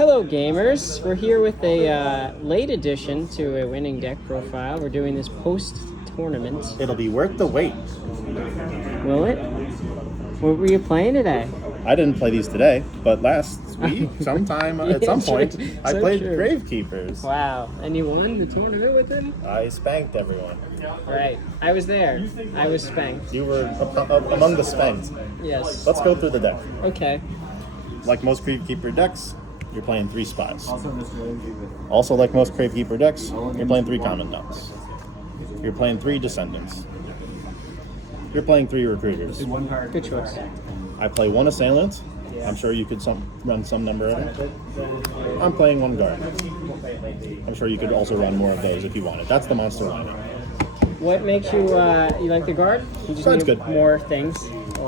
Hello, gamers. We're here with a late addition to a winning deck profile. We're doing this post-tournament. It'll be worth the wait. Will it? What were you playing today? I didn't play these today, but last week, sometime at some point, I played true. Gravekeepers. Wow. And you won the tournament with him? I spanked everyone. Right. I was there. I was spanked. You were among the spanked. Yes. Let's go through the deck. Okay. Like most Gravekeeper decks, you're playing 3 spots. Also, like most Gravekeeper decks, you're playing 3 commandants. You're playing 3 descendants. You're playing 3 recruiters. Good choice. I play 1 assailant. I'm sure you could run some number of it. I'm playing 1 guard. I'm sure you could also run more of those if you wanted. That's the monster lineup. What makes you you like the guard? You just Guard's need good. more things.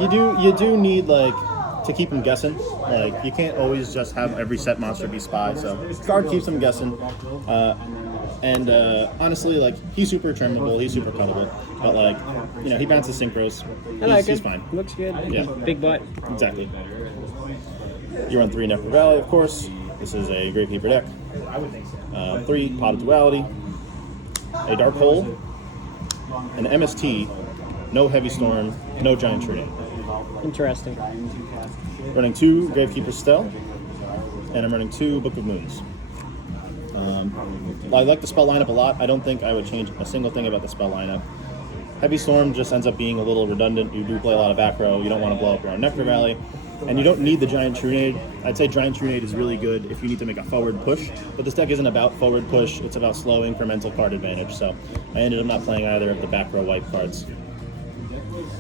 You do need to keep them guessing. Like, you can't always just have every set monster be spy. So guard keeps them guessing. And honestly, like, he's super trimmable, he's super cuttable, but like, you know, he bounces synchros. I like He's it. fine. Looks good. Yeah. Big butt. Exactly. You run 3 Necro Valley, of course. This is a Gravekeeper deck. 3 Pot of Duality, a Dark Hole, an MST, no Heavy Storm, no Giant Tree. Interesting. Running 2 Gravekeeper Stell, and I'm running 2 Book of Moons. I like the spell lineup a lot. I don't think I would change a single thing about the spell lineup. Heavy Storm just ends up being a little redundant. You do play a lot of back row. You don't want to blow up your own Necro Valley. And you don't need the Giant Trunade. I'd say Giant Trunade is really good if you need to make a forward push. But this deck isn't about forward push. It's about slow incremental card advantage. So I ended up not playing either of the back row wipe cards.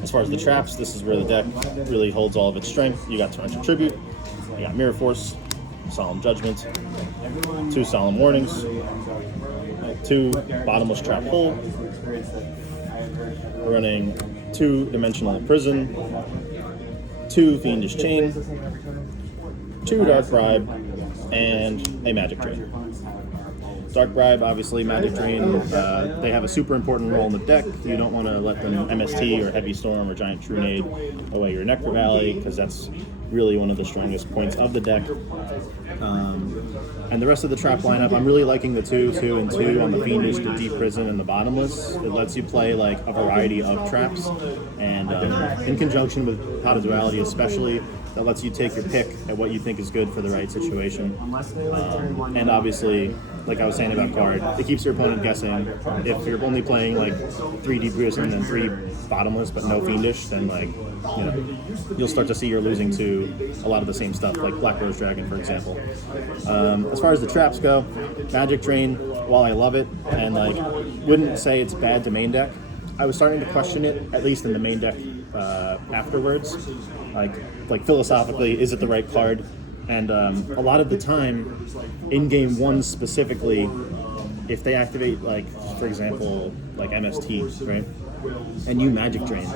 As far as the traps, this is where the deck really holds all of its strength. You got Torrential Tribute. You got Mirror Force. Solemn Judgment. 2 Solemn Warnings. 2 Bottomless Trap Hole. We're running 2 Dimensional Prison, 2 Fiendish Chain, 2 Dark Bribe, and a Magic Drain. Dark Bribe, obviously, Magic Drain, they have a super important role in the deck. You don't want to let them MST or Heavy Storm or Giant Trunade away your Necro Valley, because that's really one of the strongest points of the deck. And the rest of the trap lineup, I'm really liking the 2, 2, and 2 on the Fiendish, the Deep Prison, and the Bottomless. It lets you play like a variety of traps, and in conjunction with Pot of Duality especially, that lets you take your pick at what you think is good for the right situation. And obviously, like I was saying about guard, it keeps your opponent guessing. If you're only playing like 3 Deep Prison and 3 Bottomless but no Fiendish, then like, you know, you'll start to see you're losing to a lot of the same stuff, like Black Rose Dragon, for example. As far as the traps go, Magic Drain, while I love it and like wouldn't say it's bad to main deck, I was starting to question it, at least in the main deck afterwards. Like philosophically, is it the right card? And a lot of the time, in game 1 specifically, if they activate, like, for example, like MST, right? And you Magic Drain,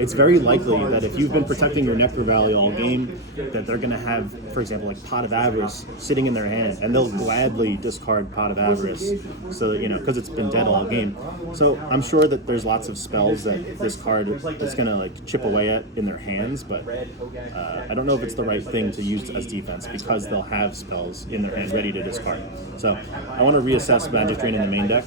it's very likely that if you've been protecting your Necro Valley all game, that they're going to have, for example, like Pot of Avarice sitting in their hand, and they'll gladly discard Pot of Avarice, so that, you know, because it's been dead all game. So I'm sure that there's lots of spells that this card is going to like chip away at in their hands, but I don't know if it's the right thing to use as defense, because they'll have spells in their hand ready to discard. So I want to reassess Magic Drain in the main deck.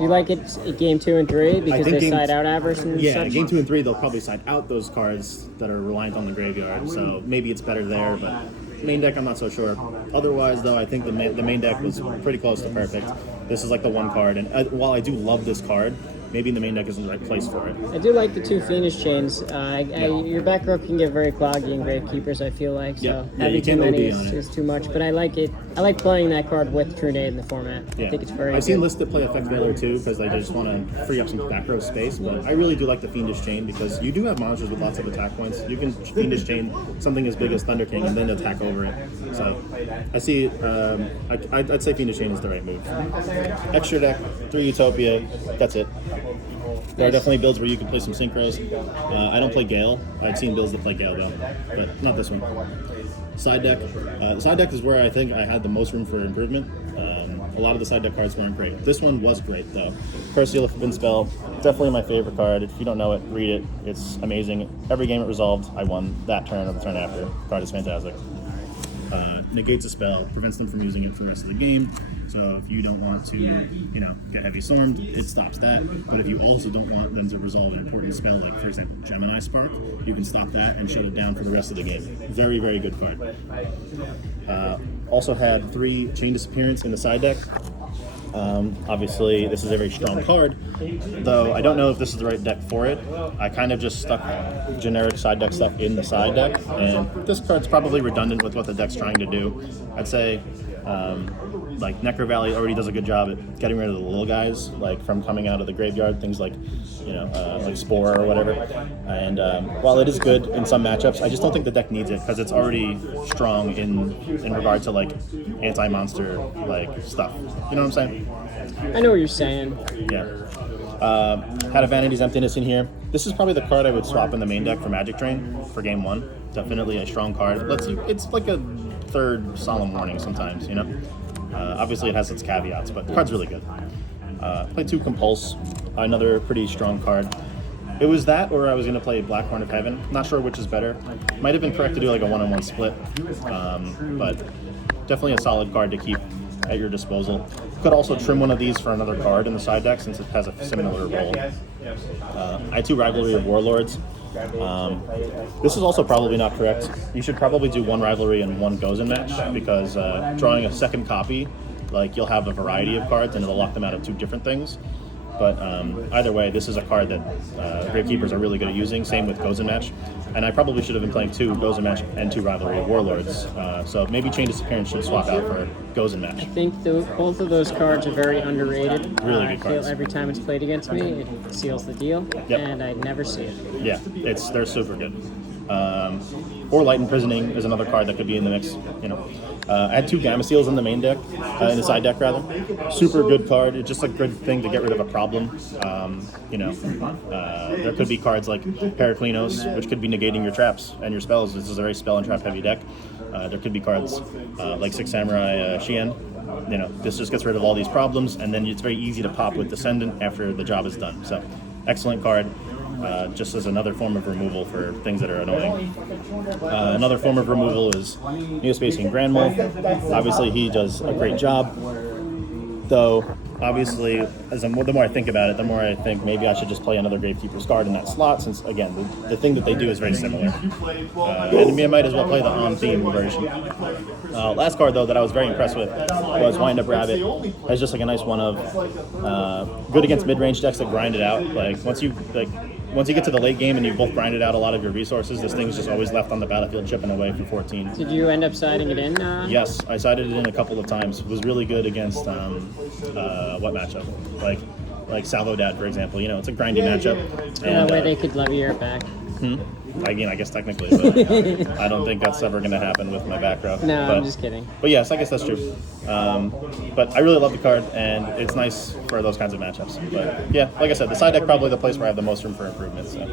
You like it game 2 and 3 because they side out Avarice and such? Game 2 and 3 they'll probably side out those cards that are reliant on the graveyard, so maybe it's better there, but main deck I'm not so sure. Otherwise though, I think the main deck was pretty close to perfect. This is like the one card, and while I do love this card, maybe the main deck isn't the right place for it. I do like the 2 Fiendish Chains. Your back row can get very cloggy in Gravekeepers, I feel like. So having too many is too much. But I like it. I like playing that card with Trunade in the format. Yeah. I think it's very I've good. seen lists that play Effect Veiler too, because they just want to free up some back row space, but I really do like the Fiendish Chain, because you do have monsters with lots of attack points. You can Fiendish Chain something as big as Thunder King and then attack over it. So I see, I'd say Fiendish Chain is the right move. Extra deck, 3 Utopia, that's it. There are definitely builds where you can play some synchros. I don't play Gale. I've seen builds that play Gale though, but not this one. Side deck. The side deck is where I think I had the most room for improvement. A lot of the side deck cards weren't great. This one was great though. Curse of Forbidden Spell, definitely my favorite card. If you don't know it, read it. It's amazing. Every game it resolved, I won that turn or the turn after. The card is fantastic. negates a spell, prevents them from using it for the rest of the game. So if you don't want to, get heavy stormed, it stops that. But if you also don't want them to resolve an important spell, like for example Gemini Spark, you can stop that and shut it down for the rest of the game. Very, very good card. Also had 3 Chain Disappearance in the side deck. Obviously, this is a very strong card, though I don't know if this is the right deck for it. I kind of just stuck generic side deck stuff in the side deck, and this card's probably redundant with what the deck's trying to do. I'd say, like Necro Valley already does a good job at getting rid of the little guys, like from coming out of the graveyard, things like, like Spore or whatever. And while it is good in some matchups, I just don't think the deck needs it because it's already strong in regard to like anti-monster like stuff. You know what I'm saying? I know what you're saying. Yeah. Had a Vanity's Emptiness in here. This is probably the card I would swap in the main deck for Magic Train for game 1. Definitely a strong card. It's like a third Solemn Warning sometimes, Obviously it has its caveats, but the card's really good. Play 2 Compulse, another pretty strong card. It was that or I was going to play Black Horn of Heaven. Not sure which is better. Might have been correct to do like a 1-on-1 split, but definitely a solid card to keep at your disposal. Could also trim one of these for another card in the side deck since it has a similar role. I had 2 Rivalry of Warlords. This is also probably not correct. You should probably do 1 Rivalry and 1 Gozen match because drawing a second copy, like you'll have a variety of cards and it'll lock them out of 2 different things. But either way, this is a card that Gravekeepers are really good at using. Same with Gozen Match. And I probably should have been playing 2 Gozen Match and 2 Rivalry of Warlords. So maybe Chain Disappearance should swap out for Gozen Match. I think both of those cards are very underrated. Really good I feel cards. every time it's played against me, it seals the deal, and I never see it. Yeah, they're super good. Or Light Imprisoning is another card that could be in the mix. I had 2 Gamma Seals in the main deck, in the side deck rather. Super good card. It's just a good thing to get rid of a problem. There could be cards like Heraclinos, which could be negating your traps and your spells. This is a very spell and trap heavy deck. There could be cards like Six Samurai Shien. This just gets rid of all these problems, and then it's very easy to pop with Descendant after the job is done. So, excellent card. Just as another form of removal for things that are annoying. Another form of removal is Neospatian Grandmole. Obviously, he does a great job, though. Obviously, the more I think about it, the more I think maybe I should just play another Gravekeeper's card in that slot, since again the thing that they do is very similar. And I might as well play the on-theme version. Last card though that I was very impressed with was Wind Up Rabbit. It's just like a nice one of good against mid-range decks that grind it out. Once you get to the late game and you've both grinded out a lot of your resources, this thing's just always left on the battlefield chipping away for 14. Did you end up siding it in? Yes, I sided it in a couple of times. It was really good against what matchup? Like Salvo Dad, for example. It's a grindy matchup. And, where they could levy it back. I guess technically, but I don't think that's ever going to happen with my back row. No, I'm just kidding. But yes, I guess that's true. But I really love the card, and it's nice for those kinds of matchups. But yeah, like I said, the side deck probably the place where I have the most room for improvement. So.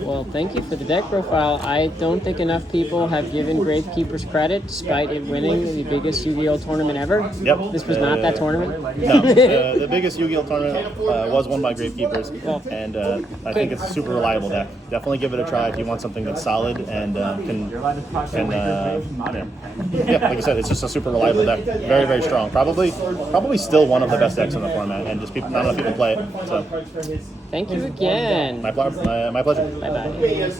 Well, thank you for the deck profile. I don't think enough people have given Gravekeepers credit, despite it winning the biggest Yu-Gi-Oh tournament ever. Yep. This was not that tournament. No, the biggest Yu-Gi-Oh tournament was won by Gravekeepers, and I think it's a super reliable deck. Definitely give it a try if you want something that's solid and like I said, it's just a super reliable deck. Very, very strong. Probably still one of the best decks in the format, and just not enough people play it. So, thank you again. my pleasure. Bye bye.